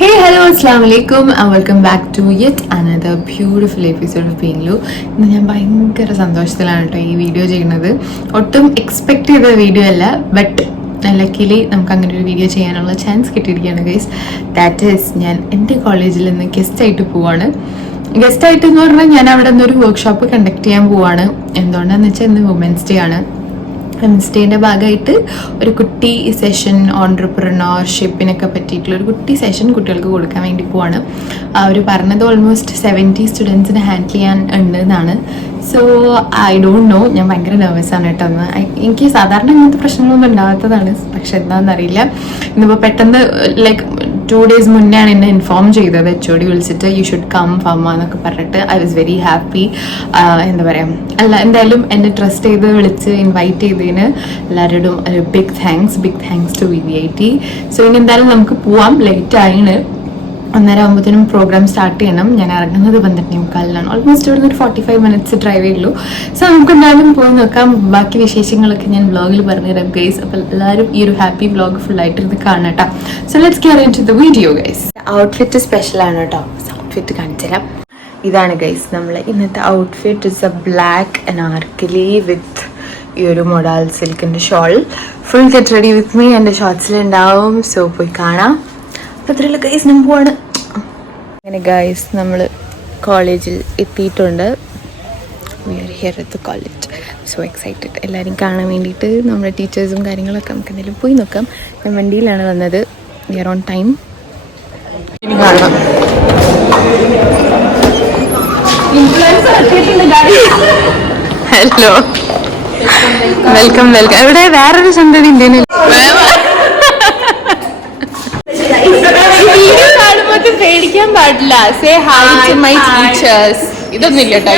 Hey, hello, assalamu alaikum and welcome back to yet another beautiful episode of Beenlu. ഇന്ന് ഞാൻ ഭയങ്കര സന്തോഷത്തിലാണ് കേട്ടോ ഈ വീഡിയോ ചെയ്യുന്നത്. ഒട്ടും എക്സ്പെക്ട് ചെയ്ത വീഡിയോ അല്ല, ബട്ട് ലക്കിലി നമുക്ക് അങ്ങനെ ഒരു വീഡിയോ ചെയ്യാനുള്ള ചാൻസ് കിട്ടിയിരിക്കുകയാണ് ഗൈസ്. ദാറ്റ് ഈസ് ഞാൻ എൻ്റെ കോളേജിൽ നിന്ന് ഗസ്റ്റായിട്ട് പോവാണ്. ഗസ്റ്റായിട്ട് എന്ന് പറഞ്ഞാൽ ഞാൻ അവിടെ നിന്നൊരു വർക്ക്ഷോപ്പ് കണ്ടക്ട് ചെയ്യാൻ പോവാണ്. എന്തുകൊണ്ടാന്ന് വെച്ചാൽ ഇന്ന് വുമൻസ് ഡേ ആണ്. വുമൻസ് ഡേൻ്റെ ഭാഗമായിട്ട് ഒരു കുട്ടി സെഷൻ ഓൺട്രപ്രണർഷിപ്പിനൊക്കെ പറ്റിയിട്ടുള്ള ഒരു കുട്ടി സെഷൻ കുട്ടികൾക്ക് കൊടുക്കാൻ വേണ്ടി പോവാണ്. അവർ പറഞ്ഞത് ഓൾമോസ്റ്റ് 70 സ്റ്റുഡൻസിനെ ഹാൻഡിൽ ചെയ്യാൻ ഉണ്ട് എന്നാണ്. സോ ഐ ഡോണ്ട് നോ, ഞാൻ ഭയങ്കര നെർവസാണ് കേട്ടോ. എനിക്ക് സാധാരണ ഇങ്ങനത്തെ പ്രശ്നങ്ങളൊന്നും ഉണ്ടാകാത്തതാണ്, പക്ഷെ എന്താണെന്നറിയില്ല. ഇന്നിപ്പോൾ പെട്ടെന്ന് ലൈക്ക് 2 days മുന്നേ ആണ് എന്നെ ഇൻഫോം ചെയ്തത്. HOD വിളിച്ചിട്ട് യു ഷുഡ് കം ഫമ്മ എന്നൊക്കെ പറഞ്ഞിട്ട് ഐ വാസ് വെരി ഹാപ്പി. എന്താ പറയുക, എന്തായാലും എന്നെ ട്രസ്റ്റ് ചെയ്ത് വിളിച്ച് ഇൻവൈറ്റ് ചെയ്തതിന് എല്ലാവരോടും ഒരു big thanks to VVIT. So ഇനി എന്തായാലും നമുക്ക് പോവാം. ലേറ്റ് ആയിന്, 1:30 ആകുമ്പോഴത്തേനും പ്രോഗ്രാം സ്റ്റാർട്ട് ചെയ്യണം. ഞാൻ ഇറങ്ങുന്നത് 12:45 ഓൾമോസ്റ്റ് ഇവിടുന്ന് ഒരു 45 minutes ഡ്രൈവേ ഉള്ളൂ. സോ നമുക്ക് എന്തായാലും പോയി നോക്കാം. ബാക്കി വിശേഷങ്ങളൊക്കെ ഞാൻ വ്ളോഗിൽ പറഞ്ഞുതരാം ഗൈസ്. അപ്പോൾ എല്ലാവരും ഈ ഒരു ഹാപ്പി വ്ളോഗ് ഫുള്ളായിട്ട് ഇത് കാണട്ടോ. So let's get into the video guys. Outfit സ്പെഷ്യലാണ് കേട്ടോ. ഔട്ട്ഫിറ്റ് കാണിച്ചു തരാം. ഇതാണ് ഗൈസ് നമ്മൾ ഇന്നത്തെ outfit. It's a black anarkali with ഈ ഒരു മൊഡാൽ സിൽക്കിൻ്റെ shawl. Full get ready with me. എൻ്റെ ഷോർട്സിലുണ്ടാവും. സോ പോയി കാണാം. അപ്പോൾ അത്രയുള്ള ഗൈസ് ഞാൻ പോവാണ്. അങ്ങനെ ഗൈസ് നമ്മൾ കോളേജിൽ എത്തിയിട്ടുണ്ട്. We are here at the college. So excited എല്ലാവരും കാണാൻ വേണ്ടിയിട്ട്. നമ്മുടെ ടീച്ചേഴ്സും കാര്യങ്ങളൊക്കെ നമുക്ക് എന്തെങ്കിലും പോയി നോക്കാം. ഞാൻ വണ്ടിയിലാണ് വന്നത്. We are on time. ഇനി കാണാം. Hello, welcome. ഇവിടെ വേറൊരു സന്തതി ഇന്ത്യൻ പേടിക്കാൻ പാടില്ല. Say hi to my teachers. ഇതൊന്നുമില്ല കേട്ടോ,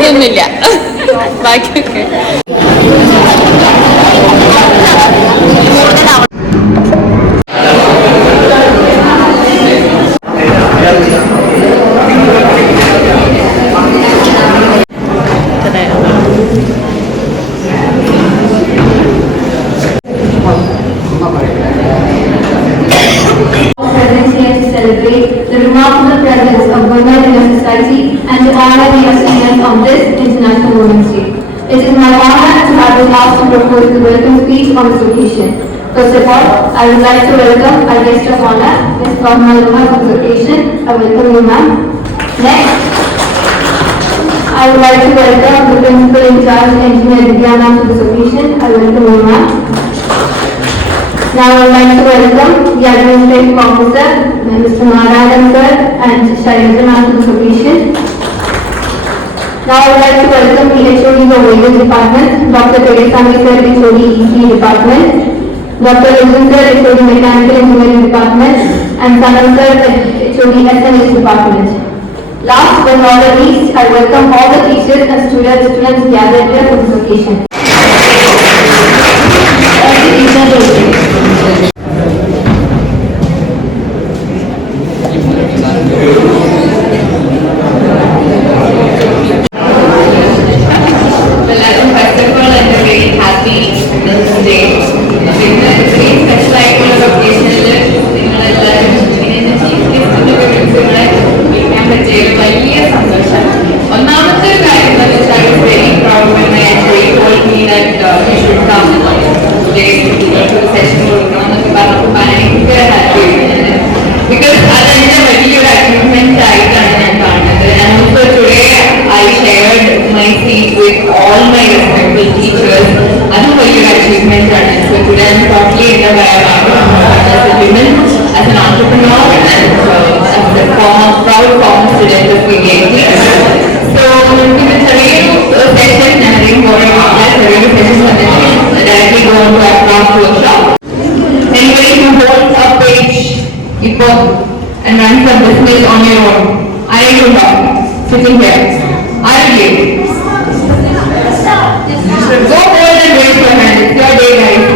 ഇതൊന്നുമില്ല ബാക്കിയൊക്കെ. The remarkable presence of women in our society and to honor the achievements of this International Women's Day. It is my honor to have been asked to propose the welcome speech on this occasion. First of all, I would like to welcome our guest of honor, Ms. Fatma Lumar, on this occasion. I welcome you, ma'am. Next, I would like to welcome the Principal in Charge, Engineer Vidya ma'am, to this occasion. I welcome you, ma'am. Now I would like to welcome the Administrative Officer, Mr. Narayan sir and Shaileja ma'am, to this occasion. Now I would like to welcome the HOD of Various Department, Dr. Teresami sir, HOD EC Department, Dr. Arjun sir, HOD Mechanical Engineering Department, and Sanam sir, HOD SMS Department. Last but not the least, I welcome all the teachers and students gathered here for this occasion. And run some business on your own. I am your dog, sitting here. Are you? Go forward and raise your hand. It's your day, guys.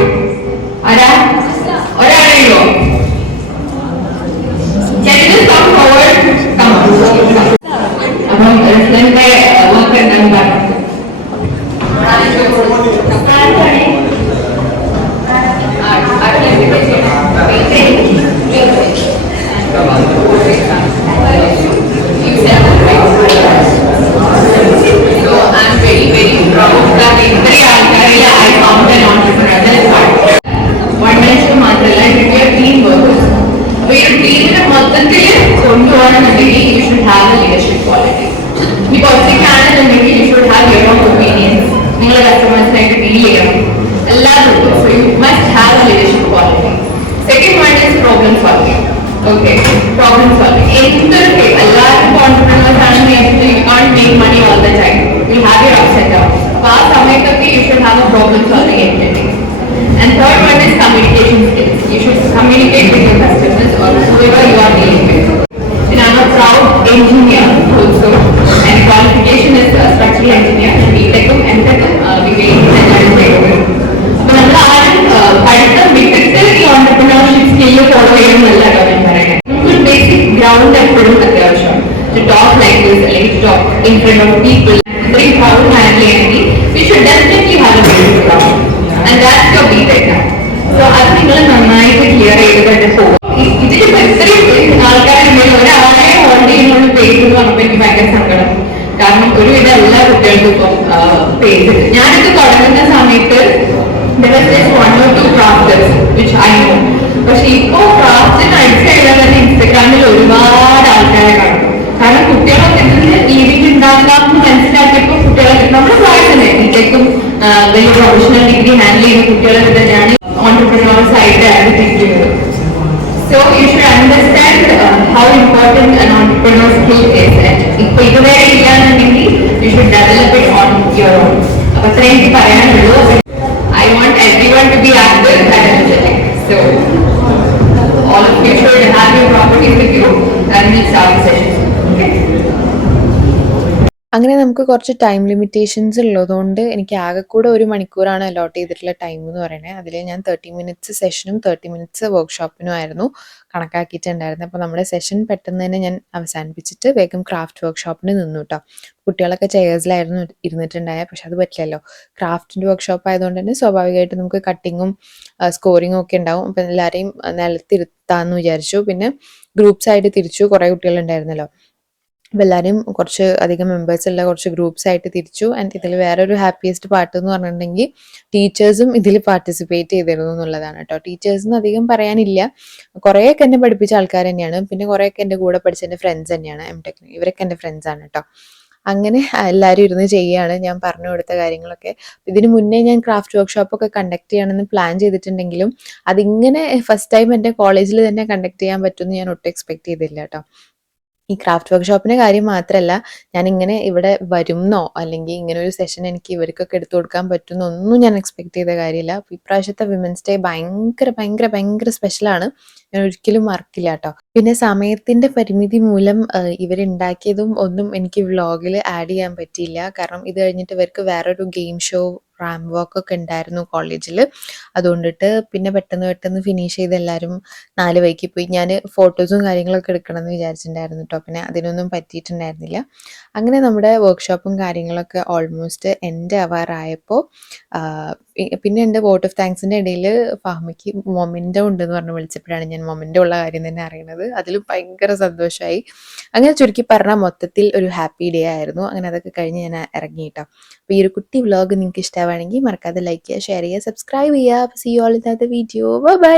Ara? Or are you? Can you just come forward? Come on. Abang, then by work and then back. Are you? problem solving. Okay, problem solving. എല്ലാവരും entrepreneurs ആണെങ്കിൽ you can't make money all the time. You have your ups and downs. അപ്പോൾ ആ സമയത്തൊക്കെ you should have a problem solving ability. And third one is communication skills. You should communicate with your customers or whoever you are dealing with. And I'm a proud engineer also. And qualification is a structural engineer. B.Tech-ഉം M.Tech-ഉം Vivek തന്നെയാണ് ചെയ്യുന്നത്. അപ്പോൾ നമ്മൾ ആരും പഠിത്തം വിട്ടിട്ട് ഈ entrepreneurship skill follow ചെയ്യുന്നല്ല ഞാൻ പറയുന്നത്. നമുക്ക് ബേസിക് ഗ്രൗണ്ട് എപ്പോഴും അത്യാവശ്യമാണ്. To talk like this, like to talk in front of people, very proud handle ചെയ്യണമെങ്കിൽ we should definitely have a basic ground. And that's your B.Tech now. So അത് നിങ്ങൾ നന്നായിട്ട് clear ചെയ്തിട്ട് പോകും. ഇതിലിപ്പോൾ ഇത്രയും ആൾക്കാരുണ്ടെങ്കിൽ ഒരാളെ ഹോൾഡ് ചെയ്യുന്ന പേജ് എന്ന് പറഞ്ഞപ്പോൾ എനിക്ക് ഭയങ്കര സങ്കടം. കാരണം ഒരുവിധം എല്ലാ കുട്ടികൾക്കും ഇപ്പം പേജ്. ഞാനിത് തുടങ്ങുന്ന സമയത്ത് one or two crafters which I know. പക്ഷെ ഇപ്പോൾ ക്രാഫ്റ്റിന് അടിച്ചെഴുതാൻ തന്നെ ഇൻസ്റ്റഗ്രാമിൽ ഒരുപാട് ആൾക്കാരെ കാണും. കാരണം കുട്ടികളൊക്കെ ഇതിന് രീതിയിൽ ഉണ്ടാകാമെന്ന് മനസ്സിലാക്കിയപ്പോൾ കുട്ടികളെ നമ്മുടെ പ്രായം തന്നെ B.Tech-ഉം വലിയ പ്രൊഫഷണൽ ഡിഗ്രി ഹാൻഡിൽ ചെയ്യുന്ന കുട്ടികളൊക്കെ തന്നെയാണ് ഓണ്ടർപ്രണേഴ്സ് ആയിട്ടാണ് തിരിക്കുന്നത്. So you should understand how important an entrepreneur skill is. And ഇപ്പോൾ ഇതുവരെ ഇല്ലാന്നുണ്ടെങ്കിൽ you should develop it on your own. അപ്പോൾ അത്രയും എനിക്ക് പറയാനുള്ളൂ. I want everyone to be active and energetic. So all of you should have your properties with you and we'll start the session. Okay. അങ്ങനെ നമുക്ക് കുറച്ച് time limitations ഉള്ളതുകൊണ്ട് എനിക്ക് ആകെക്കൂടെ 1 മണിക്കൂറാണ് അലോട്ട് ചെയ്തിട്ടുള്ള ടൈം എന്ന് പറയുന്നത്. അതിൽ ഞാൻ 30 മിനിറ്റ്സ് സെഷനും 30 മിനിറ്റ്സ് വർക്ക്ഷോപ്പിനും ആയിരുന്നു കണക്കാക്കിയിട്ടുണ്ടായിരുന്നത്. അപ്പോൾ നമ്മുടെ സെഷൻ പെട്ടെന്ന് തന്നെ ഞാൻ അവസാനിപ്പിച്ചിട്ട് വേഗം ക്രാഫ്റ്റ് വർക്ക്ഷോപ്പിന് നിന്നു കേട്ടോ. കുട്ടികളൊക്കെ ചെയേഴ്സിലായിരുന്നു ഇരുന്നിട്ടുണ്ടായത്. പക്ഷെ അത് പറ്റില്ലല്ലോ, ക്രാഫ്റ്റിൻ്റെ വർക്ക്ഷോപ്പ് ആയതുകൊണ്ട് തന്നെ സ്വാഭാവികമായിട്ട് നമുക്ക് കട്ടിങ്ങും സ്കോറിങ്ങും ഒക്കെ ഉണ്ടാവും. അപ്പം എല്ലാവരെയും നിലത്തിരുത്താമെന്ന് വിചാരിച്ചു. പിന്നെ ഗ്രൂപ്പ്സ് ആയിട്ട് തിരിച്ചു, കുറേ കുട്ടികളുണ്ടായിരുന്നല്ലോ. അപ്പോൾ എല്ലാവരും കുറച്ച് അധികം മെമ്പേഴ്സ് ഉള്ള കുറച്ച് ഗ്രൂപ്പ്സ് ആയിട്ട് തിരിച്ചു. ആൻഡ് ഇതിൽ വേറൊരു ഹാപ്പിയസ്റ്റ് പാർട്ട് എന്ന് പറഞ്ഞിട്ടുണ്ടെങ്കിൽ ടീച്ചേഴ്സും ഇതിൽ പാർട്ടിസിപ്പേറ്റ് ചെയ്തിരുന്നു എന്നുള്ളതാണ് കേട്ടോ. ടീച്ചേഴ്സിന് അധികം പറയാനില്ല, കുറേയൊക്കെ എന്നെ പഠിപ്പിച്ച ആൾക്കാർ തന്നെയാണ്. പിന്നെ കുറേയൊക്കെ എൻ്റെ കൂടെ പഠിച്ച എൻ്റെ ഫ്രണ്ട്സ് തന്നെയാണ് M.Tech. ഇവരൊക്കെ എൻ്റെ ഫ്രണ്ട്സാണ് കേട്ടോ. അങ്ങനെ എല്ലാവരും ഇരുന്ന് ചെയ്യുകയാണ് ഞാൻ പറഞ്ഞു കൊടുത്ത കാര്യങ്ങളൊക്കെ. ഇതിന് മുന്നേ ഞാൻ ക്രാഫ്റ്റ് വർക്ക്ഷോപ്പൊക്കെ കണ്ടക്ട് ചെയ്യണമെന്ന് പ്ലാൻ ചെയ്തിട്ടുണ്ടെങ്കിലും അതിങ്ങനെ ഫസ്റ്റ് ടൈം എൻ്റെ കോളേജിൽ തന്നെ കണ്ടക്ട് ചെയ്യാൻ പറ്റുമെന്ന് ഞാൻ ഒട്ടും എക്സ്പെക്ട് ചെയ്തില്ല കേട്ടോ. ഈ ക്രാഫ്റ്റ് വർക്ക്ഷോപ്പിൻ്റെ കാര്യം മാത്രമല്ല, ഞാനിങ്ങനെ ഇവിടെ വരുന്നോ അല്ലെങ്കിൽ ഇങ്ങനെ ഒരു സെഷൻ എനിക്ക് ഇവർക്കൊക്കെ എടുത്തു കൊടുക്കാൻ പറ്റുന്നൊന്നും ഞാൻ എക്സ്പെക്ട് ചെയ്ത കാര്യമില്ല. അപ്പോൾ ഇപ്രാവശ്യത്തെ വിമൻസ് ഡേ ഭയങ്കര ഭയങ്കര ഭയങ്കര സ്പെഷ്യലാണ്. ഞാൻ ഒരിക്കലും മറക്കില്ല കേട്ടോ. പിന്നെ സമയത്തിൻ്റെ പരിമിതി മൂലം ഇവരുണ്ടാക്കിയതും ഒന്നും എനിക്ക് വ്ളോഗിൽ ആഡ് ചെയ്യാൻ പറ്റിയില്ല. കാരണം ഇത് കഴിഞ്ഞിട്ട് ഇവർക്ക് വേറൊരു ഗെയിം ഷോ റാമ്പ് വാക്കൊക്കെ ഉണ്ടായിരുന്നു കോളേജിൽ. അതുകൊണ്ടിട്ട് പിന്നെ പെട്ടെന്ന് ഫിനിഷ് ചെയ്ത് എല്ലാവരും 4 വഴിക്ക് പോയി. ഞാൻ ഫോട്ടോസും കാര്യങ്ങളൊക്കെ എടുക്കണമെന്ന് വിചാരിച്ചിട്ടുണ്ടായിരുന്നു കേട്ടോ. പിന്നെ അതിനൊന്നും പറ്റിയിട്ടുണ്ടായിരുന്നില്ല. അങ്ങനെ നമ്മുടെ വർക്ക്ഷോപ്പും കാര്യങ്ങളൊക്കെ ഓൾമോസ്റ്റ് എൻഡ് ആവാറായപ്പോൾ പിന്നെ എൻ്റെ വോട്ട് ഓഫ് താങ്ക്സിൻ്റെ ഇടയിൽ ഫാമിക്ക് മൊമെൻ്റോ ഉണ്ടെന്ന് പറഞ്ഞ് വിളിച്ചപ്പോഴാണ് ഞാൻ മൊമെൻ്റോ ഉള്ള കാര്യം തന്നെ അറിയുന്നത്. അതിലും ഭയങ്കര സന്തോഷമായി. അങ്ങനെ ചുരുക്കി പറഞ്ഞാൽ മൊത്തത്തിൽ ഒരു ഹാപ്പി ഡേ ആയിരുന്നു. അങ്ങനെ അതൊക്കെ കഴിഞ്ഞ് ഞാൻ ഇറങ്ങി കേട്ടോ. അപ്പോൾ ഈ ഒരു കുട്ടി വ്ളോഗ് നിങ്ങൾക്ക് ഇഷ്ടമാണെങ്കിൽ മറക്കാതെ ലൈക്ക് ചെയ്യുക, ഷെയർ ചെയ്യുക, സബ്സ്ക്രൈബ് ചെയ്യുക. അപ്പോൾ see you all in the video. By.